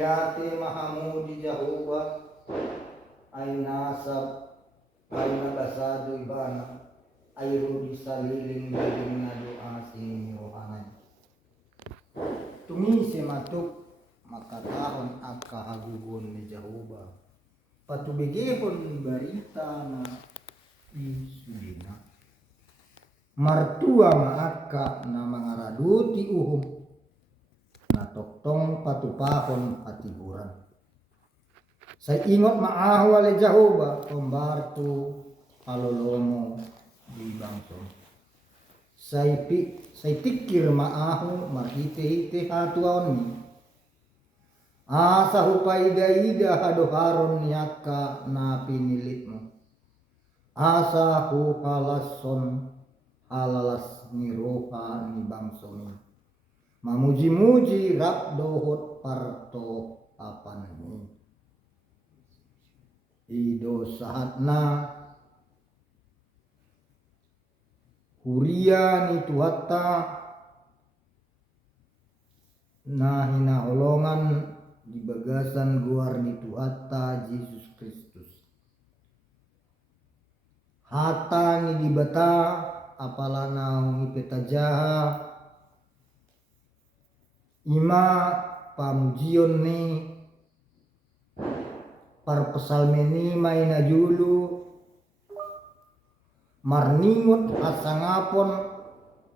Mamuliati Mahamudi Jehovah ay nasab ay nagasado ibana ay rudi saliling galing na doa sing rohanay. Tumisi matuk makatahon ang kahagugon ni Jehovah. Patubigihon barita na isulina. Martua maaka na mga raduti uhom na toktong patupahon atiburan. Sa ingot maahaw ali Jehovah pembartu alolomo di bangso. Say tikir maahaw marhite-hite hatuan ni. Asa hupay gaida hadoharon niyaka na pinilit mo. Asa hukalason halalas ni roha ni bangso ni. Mamuji-muji rap dohot parto apan ni. Ido sahat na huria ni tuhatta na hinaholongan di bagasan guar ni tuhatta Yesus Kristus. Hata ni dibata apalana ipetajaha ima pamujion ni parpesalmeni maina julu marningot asangapon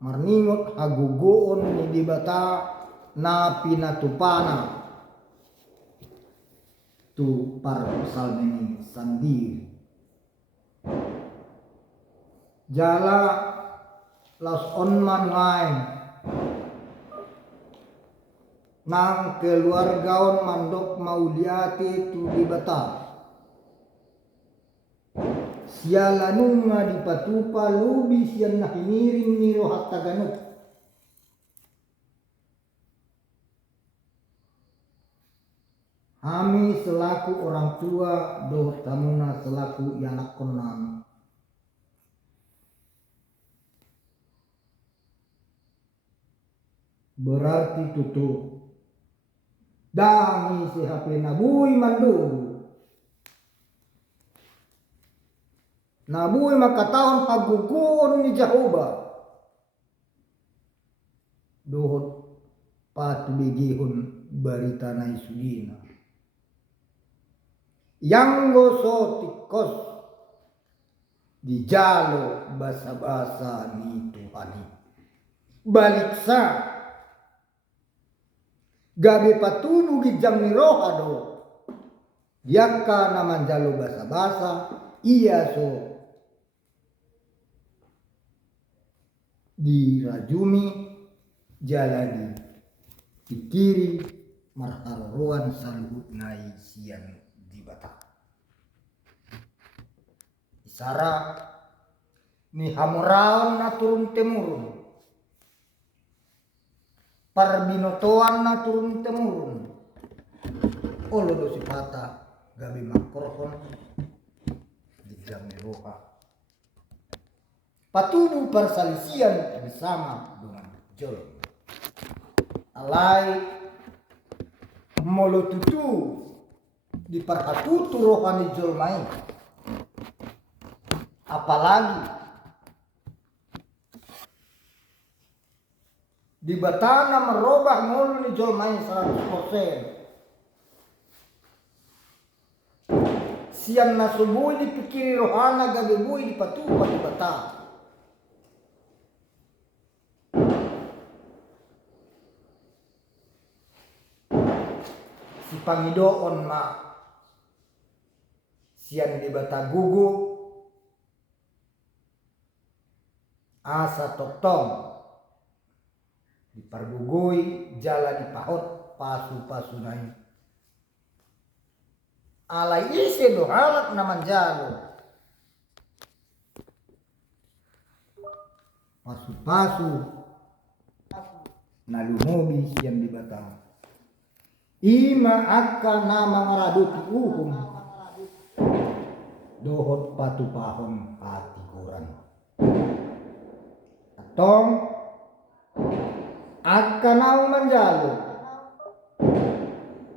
marningot hagugoon ni dibata na pinatupana tu parpesalmeni sandiri jala las onman lain nang keluargaon mandok mauliati tu dibata sialanu nga dipatupa lubi siyan nakiniring niro hatta ganuk kami selaku orang tua doh tamuna selaku anak konan berarti tutup dangi si HP nabui manduru nabui makatahon hagugon ni Jehovah dohot patubigihon barita na isulina yang gosotikos di jalo basa-basa ni Tuhani balik sa gabi patubu gijang ni rohado yakka naman jalo basa-basa iya so dirajumi jalani pikiri marharuan saluhut nai sian dibata isara ni hamuraon na turun temurun parbinotoan na turun temurun olo do sipata gabi makorhon di jam roha patubu persalisian bersama dengan jol alai molo tutu di parhatutu rohani jol mai apalagi di batana merubah mulu ni jol main 100%. Siang nasubui dipikiri rohana gabebui dipatupa di bata. Si pangidoon ma siang di bata gugu asa toktong dipargugui jala dipahot pasu-pasu nai alai ise do halak naman jalo pasu-pasu nalumobi siang di batang ima akka nama ngaraduti uhum dohot patupahon hati kurang atong akanau manjalo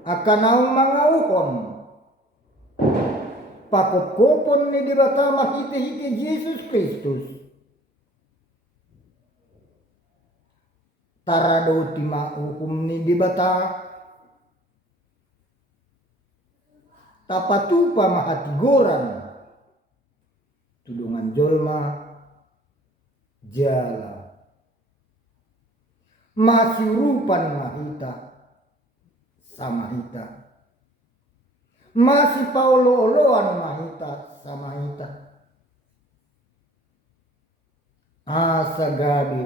akan naung mangauhon pakopkopon ni dibata mahite-hite Yesus Kristus tarado tima hukum ni dibata tapatupa mahatigoran tulungan jolma jala masiurupan mahita sama hita masih paulo-oloan mahita sama hita asa gabi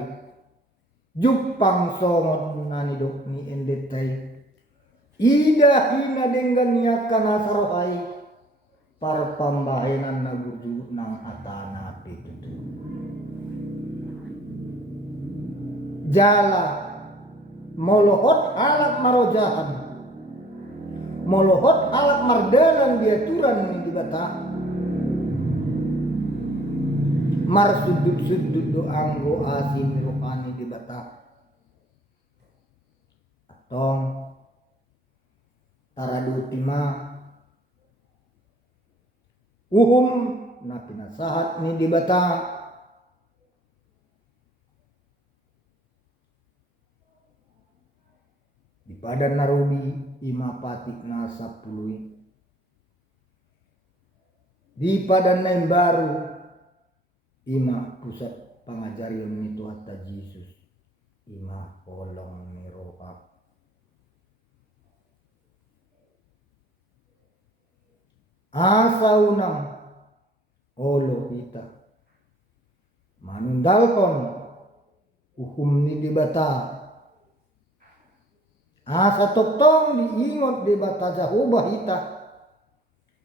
jupang songon nanidok ni endetai ida hina dengan niakan asarohai para pambahenan nagudu ng atana pitutu jala molohot halak marojahan molohot halak mardalan biaturan ni dibata marsudut-sudut doanggo asin rohani dibata atong taradutima uhum na pinasahat ni dibata di padan narubi imapatik na sapului di padan na baru ima pusat pangajarian ni Tuhan Yesus ima polong ni roha asa unang olo kita manundalkon hukum ni dibata asa toktong diingot dibata Jahubah hita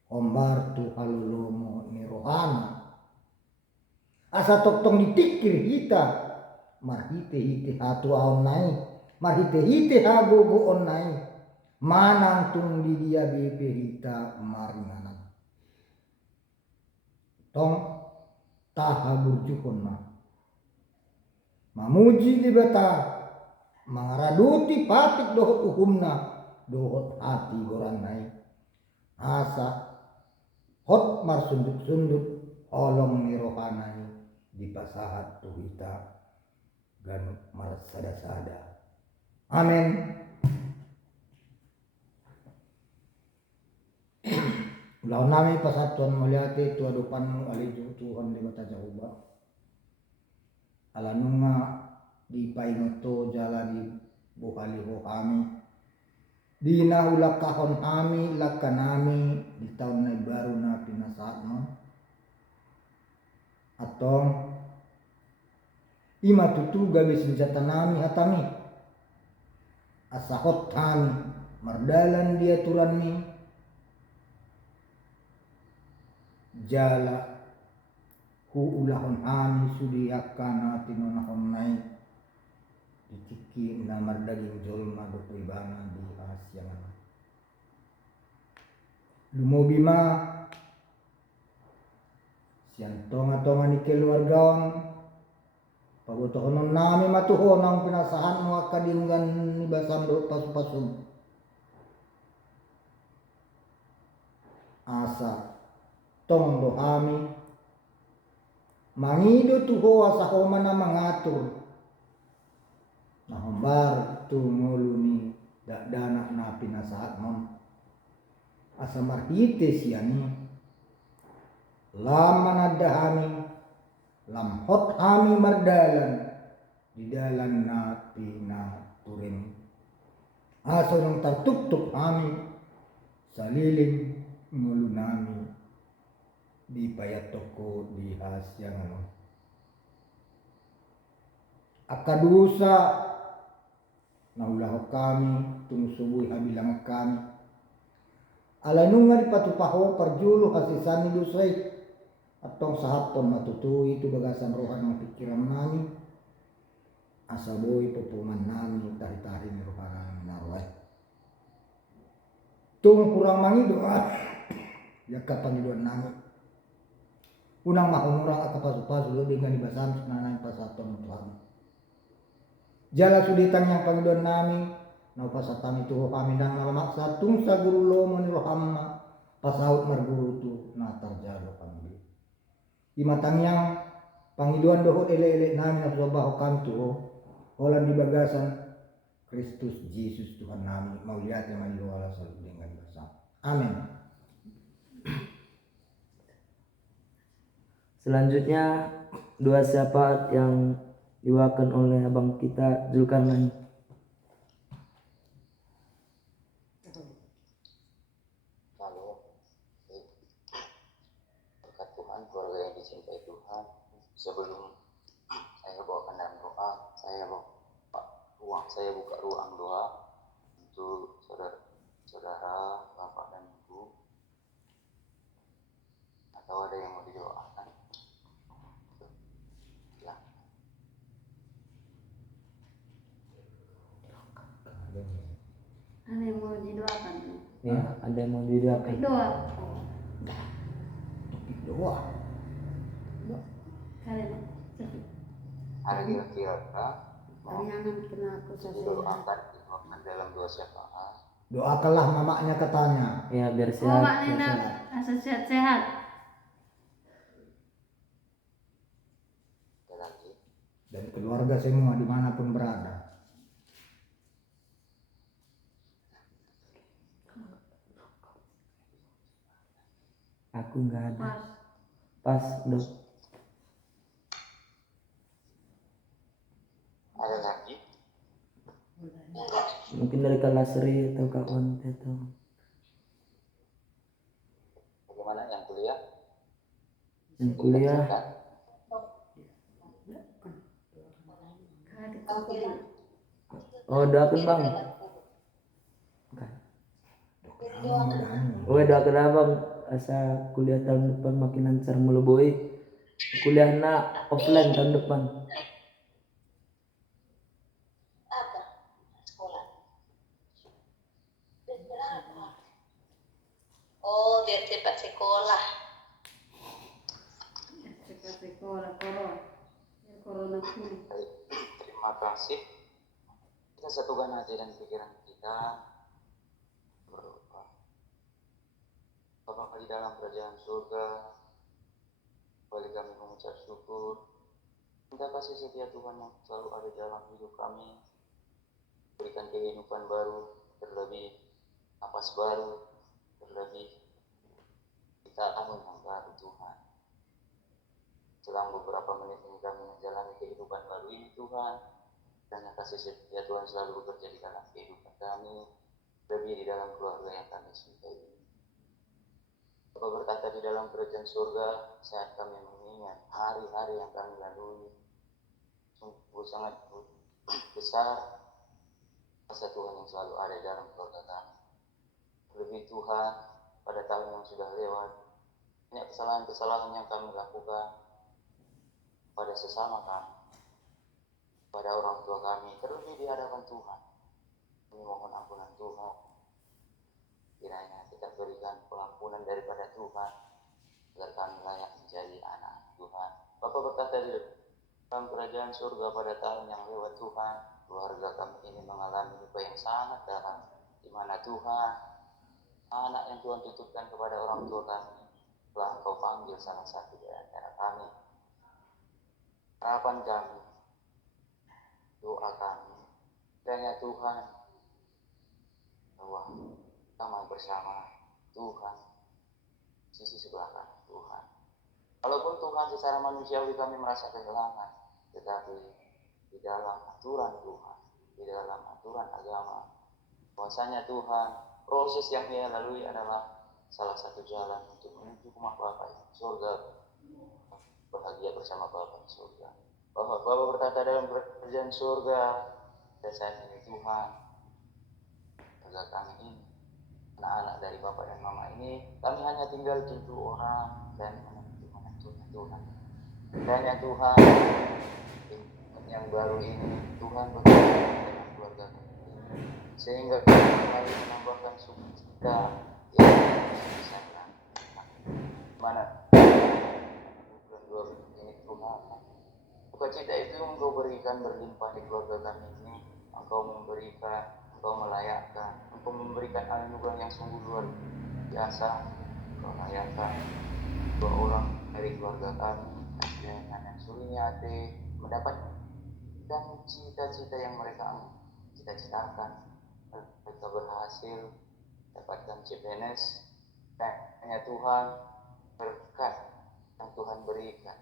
ombar tu halulomo ni rohana asa toktong ditikir hita marhite-hite hatu aonai marhite-hite hagogo onai manang tung di dia bepe hita maringanan tong tahaburjukon mamuji dibata mangaraduti patik dohot uhumna dohot hati goranai asa hot marsundut-sundut olong ni rohanai di pasahat tuhita ganut marsada-sada amin. Ulah nami pasatuan maliate tu adupanmu alijo Tuhan di mata Jahubah alanunga di painoto jala di buhaliho kami di nahulak kahon kami lakanami di tahun na baru na pinasaat mo atong ima tutuga bisenjata nami hatami asahot kami mardalan dia turan mi jala huulahon kami sudiakana tinonahon nai ditiki na mardaging jolma do pribana di asyangan lumobima siyan tonga-tonga ni keluargaon pagotohonon nami matuhon ang pinasahan mo akadinggan ni basando pasu-pasu asa tong dohami mangido tuho asa homa na mangatur nahombar tungulu ni dakdana na pinasahat mo asa marhite siyani laman adahami lamhot kami mardalan di dalan na pinaturin asa nang tartuktuk kami sa liling ngulu nami di payat toko di hasyang akadusa naulah kami tumusubuhi habilang kami alanunga di patupaho parjulu hasisani dusay atong sahaton matutui itu bagasan rohan ng pikiran nami asaboy pupungan nami tari-tari ni rohan naruay tung kurang mangido yakat pangiduan nami unang mahumurang akapasu-pasu lo dengan dibasan nanay pasaton Tuhan jala suditan yang pangiduan nami Naupasatami tuho kami dan malamaksa tung sa guru lomo ni rohamma pasahut marguru tu natar jalo kami. Imatang yang Pangiduan dohot ele-ele namin na trabaho kanto olam di bagasan Kristus Yesus Tuhan namin maulihat yang maniwala sa dengan bersama. Amin. Selanjutnya doa syafaat yang diwakilkan oleh abang kita Zulkarnain. Berkat Tuhan, keluarga yang dicintai Tuhan, sebelum saya bawakan dalam doa, saya buka ruang doa untuk saudara, bapak dan ibu, atau ada yang mau didoakan. Ya. Ada yang mau didoakan? Ya, ada yang mau didoakan. Doa. Doa. Kalian Ada kira-kira kami akan kena aku didoakan dalam doa syafaat. Doakanlah mamanya katanya. Ya, biar Oh, sehat. maknanya asa sehat-sehat. Ada lagi. Dan keluarga semua dimanapun berada. Aku nggak ada. Pas. Pas dok. Ada lagi. Mungkin dari Kak Lasri atau Kak Onte atau Bagaimana yang kuliah? yang kuliah. Oh, doakan bang. Oh, doakan abang asa kuliah tahun depan makin lancar meleboi. Kuliahnya offline tahun depan. Oh, biar cepat sekolah. Cepat sekolah corona ini. Terima kasih. Kita satukan hati dan pikiran kita berdoa. Bapa di dalam kerajaan surga, kembali kami mengucap syukur. Minta kasih setia Tuhan yang selalu ada dalam hidup kami. Berikan kehidupan baru, terlebih napas baru, terlebih kita tahun yang baru Tuhan. Selang beberapa menit ini kami menjalani kehidupan baru ini Tuhan. Dan kasih setia Tuhan selalu bekerja di dalam kehidupan kami, lebih di dalam keluarga yang kami cintai ini. Bapa berkata di dalam kerajaan surga, saat kami mengingat hari-hari yang kami lalui, sungguh sangat besar kuasa Tuhan yang selalu ada dalam keluarga kami. Lebih Tuhan, pada tahun yang sudah lewat, banyak kesalahan-kesalahan yang kami lakukan pada sesama kami, pada orang tua kami, terlebih di hadapan Tuhan. Kami mohon ampunan Tuhan. Kiranya kita berikan pengampunan daripada Tuhan, agar kami layak menjadi anak Tuhan. Bapa berkata di dalam kerajaan surga pada tahun yang lewat Tuhan, keluarga kami ini mengalami luka yang sangat dalam, di mana Tuhan, anak yang Tuhan titipkan kepada orang tua kami, telah Engkau panggil salah satu di antara kami. Harapan kami, doa kami, kiranya Tuhan, bahwa kita bersama Tuhan, sisi sebelah kanan Tuhan. Walaupun Tuhan secara manusiawi kami merasa kehilangan, tetapi di dalam aturan Tuhan, di dalam aturan agama, bahwasanya Tuhan, proses yang Dia lalui adalah salah satu jalan untuk menuju rumah Bapa di surga, bahagia bersama Bapa di surga. Bapa berkata dalam kerajaan surga, pada saat ini Tuhan, keluarga kami ini, anak-anak dari Bapak dan Mama ini, kami hanya tinggal 7 orang dan menentunya Tuhan. Dan ya Tuhan, yang baru ini Tuhan bekerja dengan keluarga kami, sehingga kami menambahkan sukacita yang besar. Mana bulan 2 ini Tuhan, sukacita itu Engkau berikan berlimpah di keluarga kami ini. Engkau memberikan Engkau melayakkan, Engkau memberikan anugerah yang sungguh luar biasa. Engkau layakkan dua orang dari keluarga kami dengan yang sulitnya hati mendapatkan cita-cita yang mereka cita-citakan. Mereka berhasil dapatkan CPNS dan hanya Tuhan berkat yang Tuhan berikan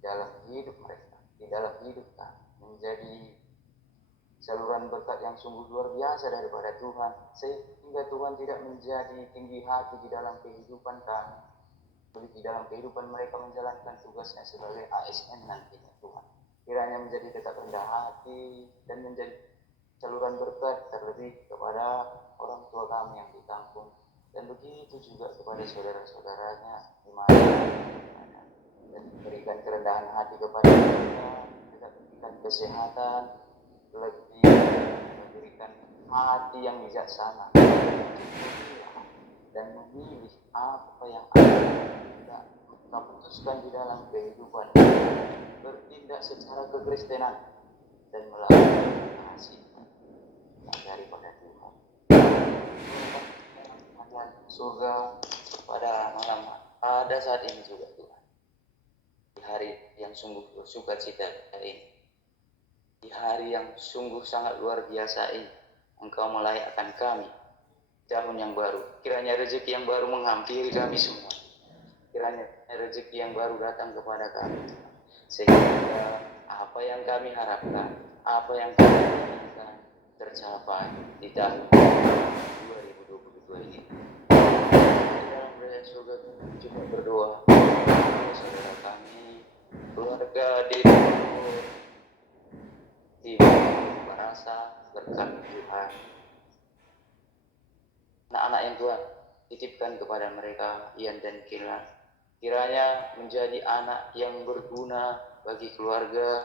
dalam hidup mereka, di dalam hidup kami menjadi saluran berkat yang sungguh luar biasa daripada Tuhan, sehingga Tuhan tidak menjadi tinggi hati di dalam kehidupan kami, di dalam kehidupan mereka menjalankan tugasnya sebagai ASN nantinya. Tuhan kiranya menjadi tetap rendah hati dan menjadi saluran berkat terlebih kepada orang tua kami yang di kampung, dan begitu juga kepada saudara-saudaranya di mana, dan berikan kerendahan hati kepada mereka, tetap berikan kesehatan, lebih memberikan hati yang bijaksana dan memilih apa yang ada kita putuskan di dalam kehidupan, bertindak secara kekristenan dan melakukan kasih daripada Tuhan. Surga pada malam pada saat ini juga Tuhan, di hari yang sungguh bersuka cita ini, di hari yang sungguh sangat luar biasa ini, Engkau melayakkan kami tahun yang baru. Kiranya rezeki yang baru menghampiri kami semua. Kiranya rezeki yang baru datang kepada kami, sehingga apa yang kami harapkan, apa yang kami inginkan tercapai di tahun 2022 ini. Di dalam kerajaan surga kami juga berdoa saudara kami, keluarga di merasa berkat Tuhan, anak-anak yang Tuhan titipkan kepada mereka, Ian dan Kilan, kiranya menjadi anak yang berguna bagi keluarga,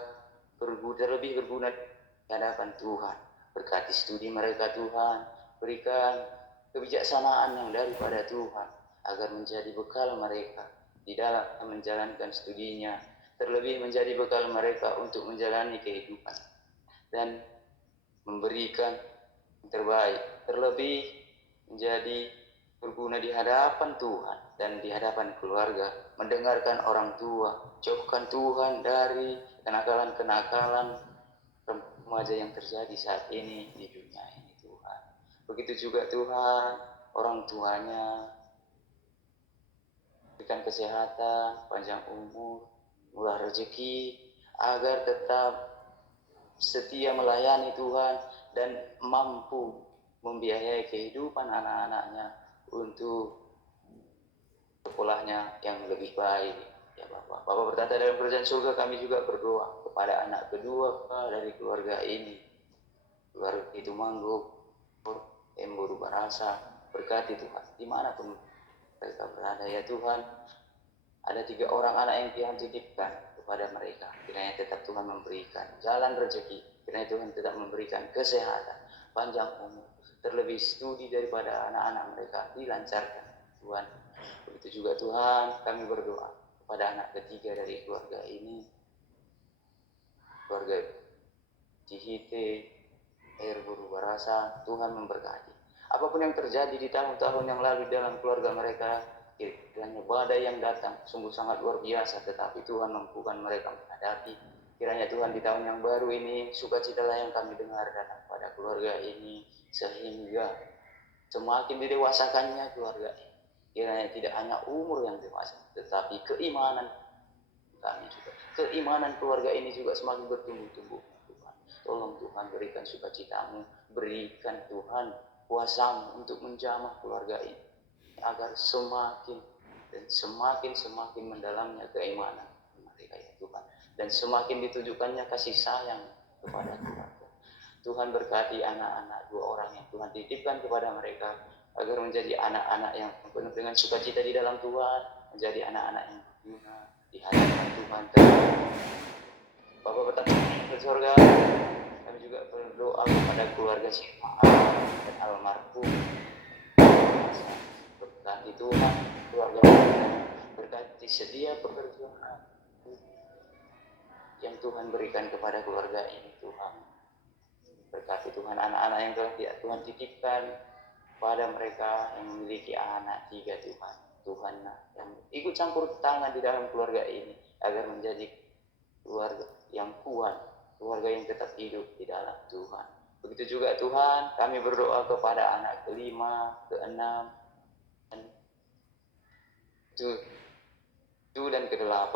terlebih berguna di hadapan Tuhan. Berkati studi mereka Tuhan, berikan kebijaksanaan yang daripada Tuhan agar menjadi bekal mereka di dalam menjalankan studinya, terlebih menjadi bekal mereka untuk menjalani kehidupan dan memberikan yang terbaik, terlebih menjadi berguna di hadapan Tuhan dan di hadapan keluarga, mendengarkan orang tua, jauhkan Tuhan dari kenakalan-kenakalan remaja yang terjadi saat ini di dunia ini Tuhan. Begitu juga Tuhan, orang tuanya berikan kesehatan, panjang umur, murah rezeki, agar tetap setia melayani Tuhan dan mampu membiayai kehidupan anak-anaknya untuk sekolahnya yang lebih baik. Ya Bapak, Bapak berkata dalam kerajaan surga kami juga berdoa kepada anak kedua dari keluarga ini, keluarga itu Mangguk, Emburu Barasa, berkati Tuhan dimanapun mereka berada ya Tuhan. Ada 3 orang anak yang Tuhan titipkan kepada mereka, kiranya tetap Tuhan memberikan jalan rezeki, kiranya Tuhan tetap memberikan kesehatan, panjang umur, terlebih studi daripada anak-anak mereka dilancarkan Tuhan. Begitu juga Tuhan, kami berdoa kepada anak ketiga dari keluarga ini, keluarga Cihite, Air Buru Barasa, Tuhan memberkati. Apapun yang terjadi di tahun-tahun yang lalu dalam keluarga mereka, kiranya badai yang datang sungguh sangat luar biasa, tetapi Tuhan mampukan mereka menghadapi. Kiranya Tuhan di tahun yang baru ini, sukacitalah yang kami dengar datang pada keluarga ini, sehingga semakin didewasakannya keluarga ini. Kiranya tidak hanya umur yang dewasa, tetapi keimanan kami juga, keimanan keluarga ini juga semakin bertumbuh-tumbuh. Tuhan, tolong Tuhan berikan sukacitamu, berikan Tuhan kuasamu untuk menjamah keluarga ini, agar semakin dan semakin mendalamnya keimanan mereka ya Tuhan, dan semakin ditujukannya kasih sayang kepada keluarga. Tuhan berkati anak-anak 2 orang yang Tuhan titipkan kepada mereka, agar menjadi anak-anak yang penuh dengan sukacita di dalam Tuhan, menjadi anak-anak yang berguna di hadapan Tuhan. Bapak berkati di surga, kami juga berdoa kepada keluarga Syifaan dan almarhum. Berkati Tuhan keluarga mereka, berkati setiap pekerjaan yang Tuhan berikan kepada keluarga ini Tuhan. Berkati Tuhan anak-anak yang telah Tuhan titipkan pada mereka yang memiliki anak 3 Tuhan. Tuhan yang ikut campur tangan di dalam keluarga ini agar menjadi keluarga yang kuat, keluarga yang tetap hidup di dalam Tuhan. Begitu juga Tuhan, kami berdoa kepada anak ke-5, ke-6, dan ke-8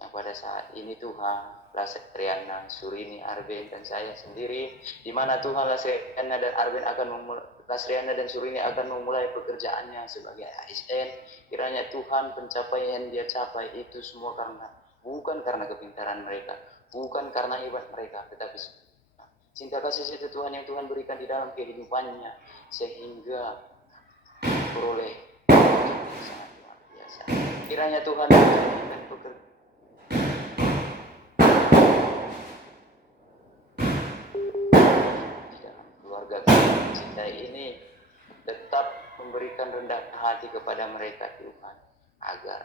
yang pada saat ini Tuhan, Lasriana, Surini, Arben, dan saya sendiri, di mana Tuhan Lasriana dan Surini akan memulai pekerjaannya sebagai ASN. Kiranya Tuhan pencapaian dia capai itu semua bukan karena kepintaran mereka, bukan karena hebat mereka, tetapi cinta kasih setia Tuhan yang Tuhan berikan di dalam kehidupannya, sehingga beroleh sangat luar biasa. Kiranya Tuhan memberikan pekerjaan di dalam keluarga kita ini, tetap memberikan rendah hati kepada mereka Tuhan, agar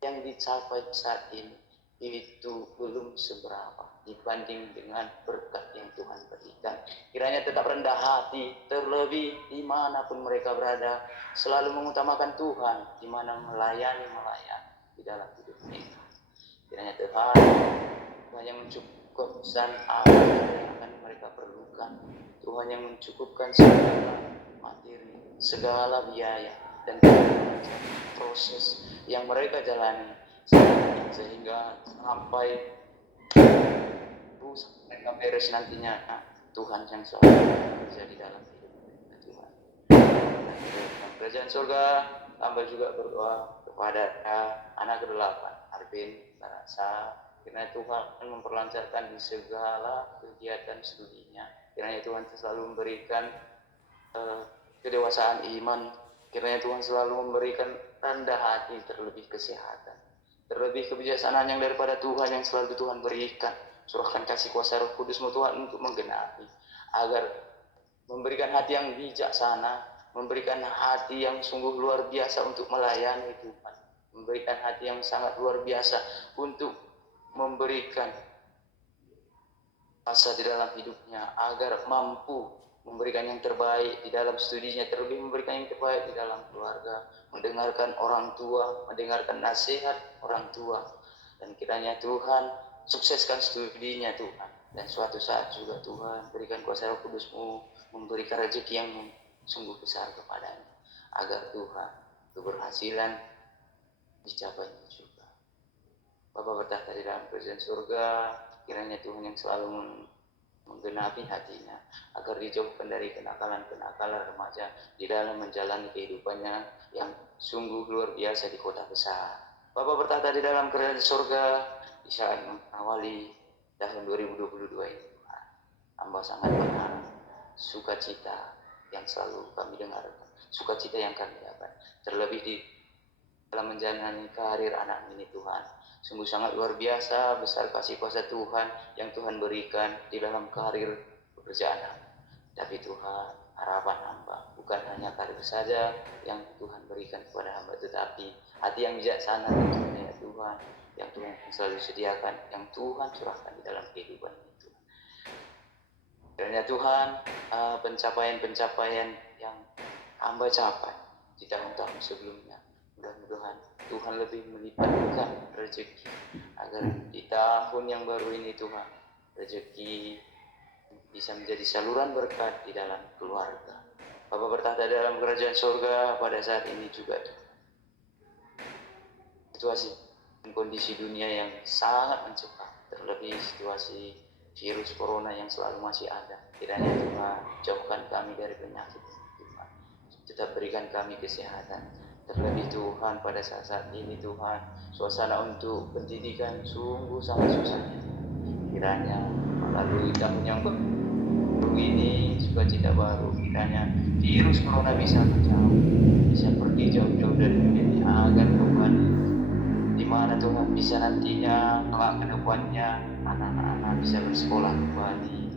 yang dicapai saat ini itu belum seberapa dibanding dengan berkat yang Tuhan berikan. Kiranya tetap rendah hati, terlebih dimanapun mereka berada, selalu mengutamakan Tuhan, di mana melayani di dalam hidup mereka. Kiranya Tuhan yang mencukupkan apa yang akan mereka perlukan. Tuhan yang mencukupkan segala materi, segala biaya, dan proses yang mereka jalani, sehingga sampai mereka beres nantinya, Tuhan yang selalu bekerja di dalam hidup mereka Tuhan. Dalam kerajaan surga, hamba juga berdoa kepada anak ke-8, Arvin, Barasa, kiranya Tuhan memperlancarkan di segala kegiatan studinya. Kiranya Tuhan selalu memberikan kedewasaan iman. Kiranya Tuhan selalu memberikan rendah hati, terlebih kesehatan, terlebih kebijaksanaan yang daripada Tuhan yang selalu Tuhan berikan. Surahkan kasih kuasa Roh Kudus-Mu Tuhan untuk menggenapi, agar memberikan hati yang bijaksana, memberikan hati yang sungguh luar biasa untuk melayani Tuhan, memberikan hati yang sangat luar biasa untuk memberikan asa di dalam hidupnya, agar mampu memberikan yang terbaik di dalam studinya, terlebih memberikan yang terbaik di dalam keluarga, mendengarkan orang tua, mendengarkan nasihat orang tua. Dan kiranya Tuhan sukseskan studinya Tuhan, dan suatu saat juga Tuhan berikan kuasa Roh Kudus-Mu memberikan rezeki yang sungguh besar kepadanya, agar Tuhan keberhasilan dicapai juga. Bapa bertahta di dalam kerajaan surga, kiranya Tuhan yang selalu menggenapi hatinya, agar dijauhkan dari kenakalan-kenakalan remaja di dalam menjalani kehidupannya yang sungguh luar biasa di kota besar. Bapa bertahta di dalam kerajaan surga, di saat mengawali tahun 2022 ini Tuhan, hamba sangat berharap sukacita yang selalu kami dengarkan, sukacita yang kami dapat, terlebih di dalam menjalani karir anak ini Tuhan. Sungguh sangat luar biasa besar kasih kuasa Tuhan yang Tuhan berikan di dalam karir pekerjaan hamba. Tapi Tuhan, harapan hamba bukan hanya karir saja yang Tuhan berikan kepada hamba, tetapi hati yang bijaksana tentunya Tuhan, yang Tuhan selalu sediakan, yang Tuhan curahkan di dalam kehidupan itu. Kiranya Tuhan, pencapaian-pencapaian yang hamba capai di tahun-tahun sebelumnya, mudah-mudahan Tuhan lebih melipatkan rezeki, agar di tahun yang baru ini Tuhan, rezeki bisa menjadi saluran berkat di dalam keluarga. Bapa bertahta dalam kerajaan surga, pada saat ini juga situasi dan kondisi dunia yang sangat mencekam, terlebih situasi virus corona yang selalu masih ada. Kiranya Tuhan jauhkan kami dari penyakit Tuhan, tetap berikan kami kesehatan. Terlebih Tuhan pada saat ini Tuhan, suasana untuk pendidikan sungguh sangat susah. Kiranya melalui tahun yang baru ini, sukacita baru, kiranya virus corona bisa menjauh, bisa pergi jauh-jauh dari dunia ini, agar Tuhan di mana Tuhan bisa nantinya kelak ke depannya anak-anak bisa bersekolah kembali,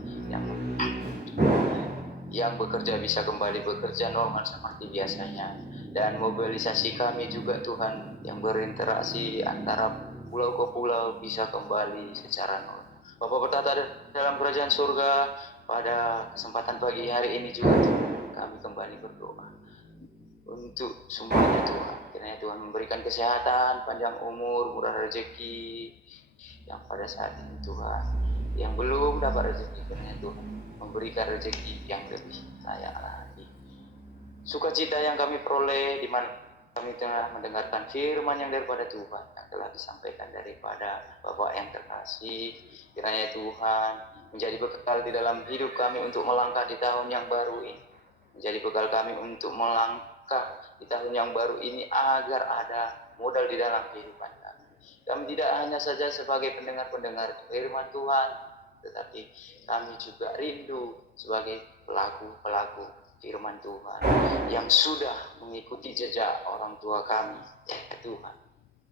yang bekerja bisa kembali bekerja normal seperti biasanya, dan mobilisasi kami juga Tuhan yang berinteraksi antara pulau ke pulau bisa kembali secara normal. Bapa bertahta dalam kerajaan surga, pada kesempatan pagi hari ini juga Tuhan, kami kembali berdoa untuk semuanya Tuhan. Kiranya Tuhan memberikan kesehatan, panjang umur, murah rezeki yang pada saat ini Tuhan. Yang belum dapat rezeki, kiranya Tuhan memberikan rezeki yang lebih layak lagi. Sukacita yang kami peroleh di mana kami tengah mendengarkan firman yang daripada Tuhan yang telah disampaikan daripada Bapak yang terkasih. Kiranya Tuhan menjadi bekal di dalam hidup kami untuk melangkah di tahun yang baru ini. Menjadi bekal kami untuk melangkah di tahun yang baru ini agar ada modal di dalam kehidupan kami. Kami tidak hanya saja sebagai pendengar-pendengar firman Tuhan, tetapi kami juga rindu sebagai pelaku-pelaku firman Tuhan yang sudah mengikuti jejak orang tua kami, ya Tuhan,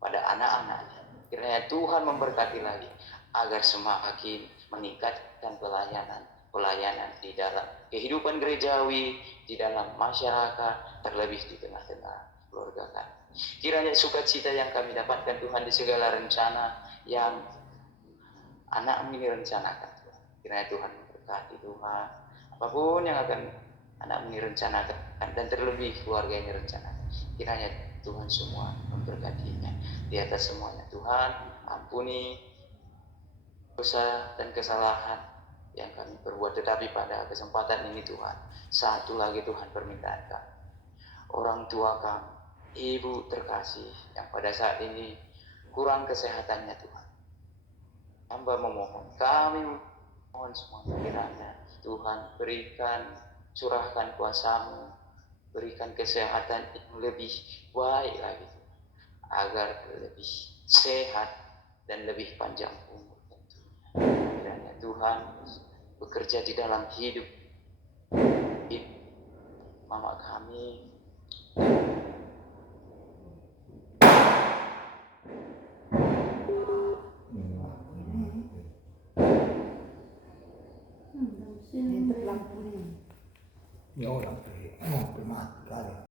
pada anak-anaknya. Kiranya Tuhan memberkati lagi agar semakin meningkatkan pelayanan di dalam kehidupan gerejawi, di dalam masyarakat, terlebih di tengah-tengah keluarga kami. Kiranya sukacita yang kami dapatkan Tuhan di segala rencana yang anak ini rencanakan Tuhan. Kiranya Tuhan memberkati Tuhan. Apapun yang akan anak ini rencanakan dan terlebih keluarga ini rencanakan. Kiranya Tuhan semua memberkatinya. Di atas semuanya Tuhan, ampuni dosa dan kesalahan yang kami perbuat. Tetapi pada kesempatan ini Tuhan, satu lagi Tuhan permintaan kami. Orang tua kami, ibu terkasih yang pada saat ini kurang kesehatannya Tuhan. Hamba memohon, kami mohon semuanya kiranya Tuhan berikan, curahkan kuasa-Mu, berikan kesehatan yang lebih baik lagi, agar lebih sehat dan lebih panjang umur tentunya. Kiranya Tuhan bekerja di dalam hidup mama kami, Sini. Ya orang, mati kali.